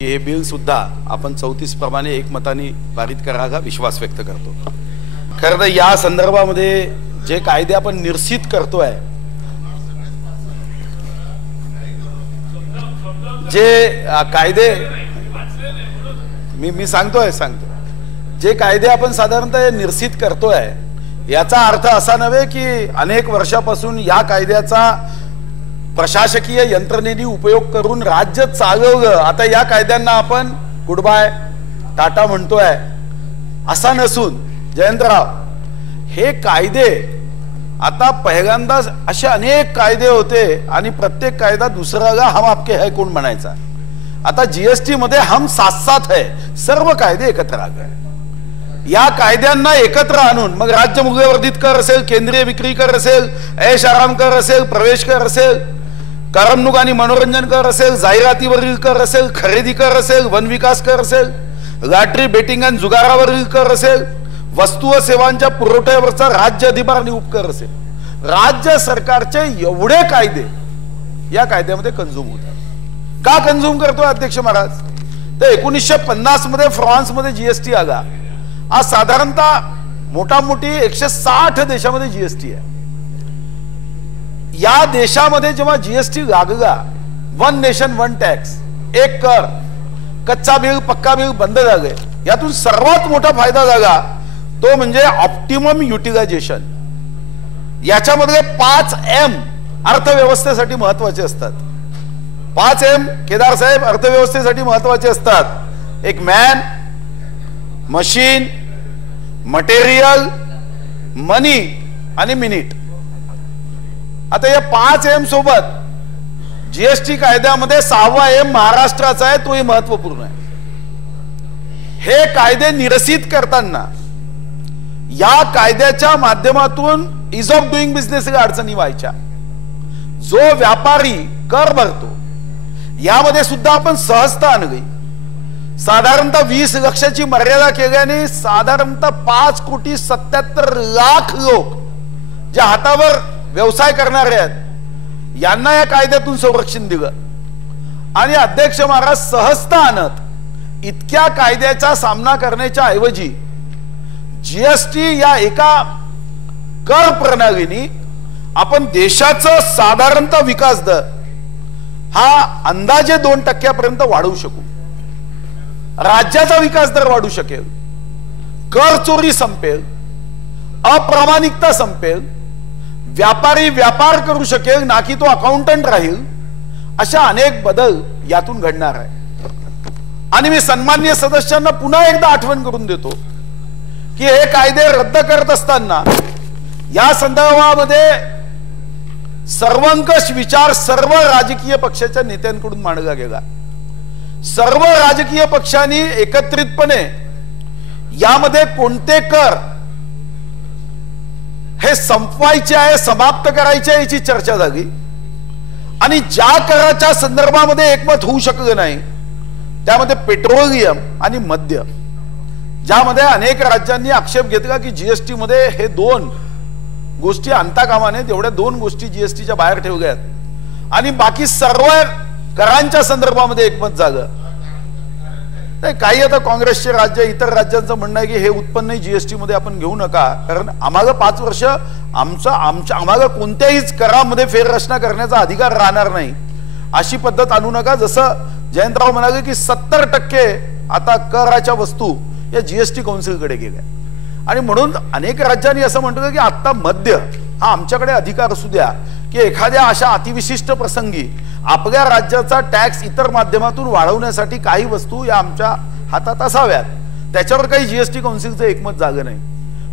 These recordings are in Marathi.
हे बिल सुद्धा आपण 34 प्रमाणे एकमताने पारित करायचा विश्वास व्यक्त करतो। खरं तर या संदर्भामध्ये जे कायदे आपण निरसित करतोय, जे कायदे मी सांगतो जे कायदे आपण साधारणतः निरसित करतोय याचा अर्थ असा नव्हे की अनेक वर्षापासून या कायद्याचा प्रशासकीय यंत्रणेने उपयोग करून राज्य चालवलं, आता या कायद्यांना आपण गुड बाय टाटा म्हणतोय असा नसून, जयंतराव हे कायदे आता पहिल्यांदा असे अनेक कायदे होते आणि प्रत्येक कायदा दुसऱ्याला हम आपके है कोण म्हणायचा। आता जीएसटी मध्ये हम साथ साथ है, सर्व कायदे एकत्र आ गए। या कायद्यांना एकत्र आणून मग राज्य मूल्यवर्धित कर असेल, केंद्रीय विक्री कर असेल, ऐश आराम कर असेल, प्रवेश कर असेल, करमणूक आणि मनोरंजन कर असेल, जाहिरातीवरील कर असेल, खरेदी कर असेल, वन विकास कर असेल, लॉटरी बेटिंग आणि जुगारावरील कर असेल, वस्तू व सेवांच्या पुरवठ्यावरचा राज्य अधिभार आणि उपकर असेल, राज्य सरकारचे एवढे कायदे या कायद्यामध्ये कंझ्युम होतात। का कंझ्युम करतोय अध्यक्ष महाराज? तर 1950 मध्ये फ्रान्स मध्ये जीएसटी आला, आज साधारणतः मोठी 160 देशामध्ये जीएसटी आहे। या देशामध्ये जेव्हा जीएसटी लागला, वन नेशन वन टॅक्स, एक कर, कच्चा बिल पक्का बिल बंद झाले, यातून सर्वात मोठा फायदा झाला तो म्हणजे ऑप्टिमम युटिलायझेशन। याच्यामध्ये 5M अर्थव्यवस्थेसाठी महत्वाचे असतात। 5M केदार साहेब अर्थव्यवस्थेसाठी महत्वाचे असतात। एक मॅन, मशीन, मटेरियल, मनी आणि मिनिट। आता या 5M सोबत जीएसटी कायद्यामध्ये 6वा M महाराष्ट्राचा आहे, तोही महत्वपूर्ण आहे। हे कायदे निरसित करताना या कायद्याच्या माध्यमातून इज ऑफ डुईंग बिझनेसला अडचणी व्हायच्या। जो व्यापारी कर भरतो यामध्ये सुद्धा आपण सहजता आणली। साधारणतः 20 लक्षाची मर्यादा केल्याने साधारणतः 5,77,00,000 लोक जे हातावर व्यवसाय करणारे आहेत यांना या कायद्यातून संरक्षण दिलं। आणि अध्यक्ष महाराज सहजता आणत इतक्या कायद्याचा सामना करण्याच्या ऐवजी जीएसटी या एका कर प्रणालीने आपण देशाचा साधारणतः विकास दर हा अंदाजे 2% वाढवू शकू, राज्याचा विकास दर वाढू शकेल, कर चोरी संपेल, अप्रामाणिकता संपेल, व्यापारी व्यापार करू शकेल ना की तो अकाउंटंट राहील, अशा अनेक बदल यातून घडणार आहे। आणि मी सन्माननीय सदस्यांना पुन्हा एकदा आठवण करून देतो की हे कायदे रद्द करत असताना या संदर्भामध्ये सर्वंकष विचार सर्व राजकीय पक्षाच्या नेत्यांकडून मांडला गेला। सर्व राजकीय पक्षांनी एकत्रितपणे यामध्ये कोणते कर हे संपवायचे आहे, समाप्त करायचे याची चर्चा झाली। आणि ज्या कराच्या संदर्भामध्ये एकमत होऊ शकलं नाही त्यामध्ये पेट्रोलियम आणि मद्य, ज्यामध्ये अनेक राज्यांनी आक्षेप घेतला की जीएसटी मध्ये हे 2 गोष्टी आणता कामा नयेत, एवढ्या 2 गोष्टी जीएसटीच्या बाहेर ठेवल्यात आणि बाकी सर्व करांच्या संदर्भामध्ये एकमत झालं। काही आता काँग्रेसचे राज्य, इतर राज्यांचं म्हणणं आहे की हे उत्पन्न जीएसटी मध्ये आपण घेऊ नका, कारण आम्हाला 5 वर्ष आम्हाला कोणत्याहीच करामध्ये फेररचना करण्याचा अधिकार राहणार नाही, अशी पद्धत आणू नका। जसं जयंतराव म्हणाले की 70% आता कराच्या वस्तू या जीएसटी काउन्सिलकडे गेल्या आणि म्हणून अनेक राज्यांनी असं म्हटलं की आता मद्य हा आमच्याकडे अधिकार असू द्या की एखाद्या अशा अतिविशिष्ट प्रसंगी आपल्या राज्याचा टॅक्स इतर माध्यमातून वाढवण्यासाठी काही वस्तू या आमच्या हातात असाव्यात। त्याच्यावर काही जीएसटी काउन्सिलचं एकमत झालं नाही,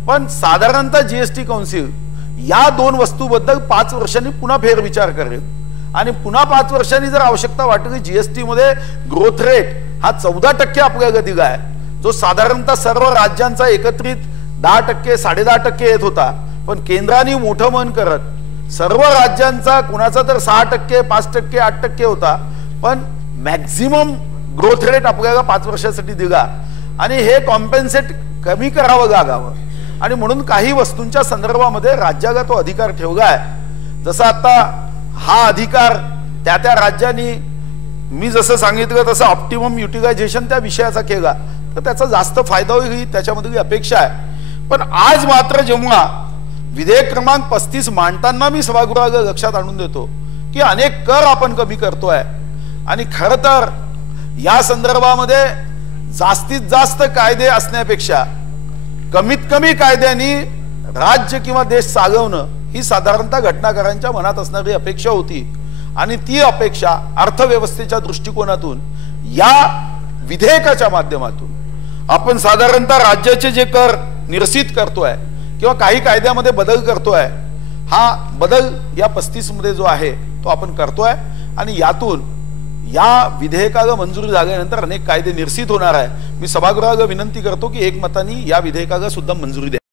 पण साधारणतः जीएसटी काउन्सिल या 2 वस्तूबद्दल 5 वर्षांनी पुन्हा फेरविचार करेल आणि पुन्हा 5 वर्षांनी जर आवश्यकता वाटली, जीएसटी मध्ये ग्रोथ रेट हा 14% आपल्याला दिला आहे, जो साधारणतः सर्व राज्यांचा एकत्रित 10%, 10.5% येत होता, पण केंद्राने मोठं मन करत सर्व राज्यांचा कुणाचा तर 6%, 5%, 8% होता, पण मॅक्झिमम ग्रोथ रेट आपल्याला 5 वर्षासाठी दिला आणि हे कॉम्पेन्सेट कमी करावं लागावं आणि म्हणून काही वस्तूंच्या संदर्भामध्ये राज्याला तो अधिकार ठेवला आहे। जसं आता हा अधिकार त्या राज्यांनी मी जसं सांगितलं तसं ऑप्टिमम युटिलायझेशन त्या विषयाचा केला तर त्याचा जास्त फायदा होईल त्याच्यामध्ये अपेक्षा आहे। पण आज मात्र जेव्हा विधेयक क्रमांक 35 मांडताना मी सभागृहाला लक्षात आणून देतो की अनेक कर आपण कमी करतोय आणि खर तर या संदर्भामध्ये जास्तीत जास्त कायदे असण्यापेक्षा कमीत कमी कायद्यांनी राज्य किंवा देश चालवणं ही साधारणतः घटनाकारांच्या मनात असणारी अपेक्षा होती आणि ती अपेक्षा अर्थव्यवस्थेच्या दृष्टिकोनातून या विधेयकाच्या माध्यमातून आपण साधारणतः राज्याचे जे कर निरसित करतोय किंवा काही कायद्यामध्ये बदल करतोय, हा बदल या 35 मध्ये जो आहे तो आपण करतोय आणि यातून या विधेयकाला मंजुरी झाल्यानंतर अनेक कायदे निरसित होणार आहे। मी सभागृहाला विनंती करतो की एकमताने या विधेयकाला सुद्धा मंजुरी द्या।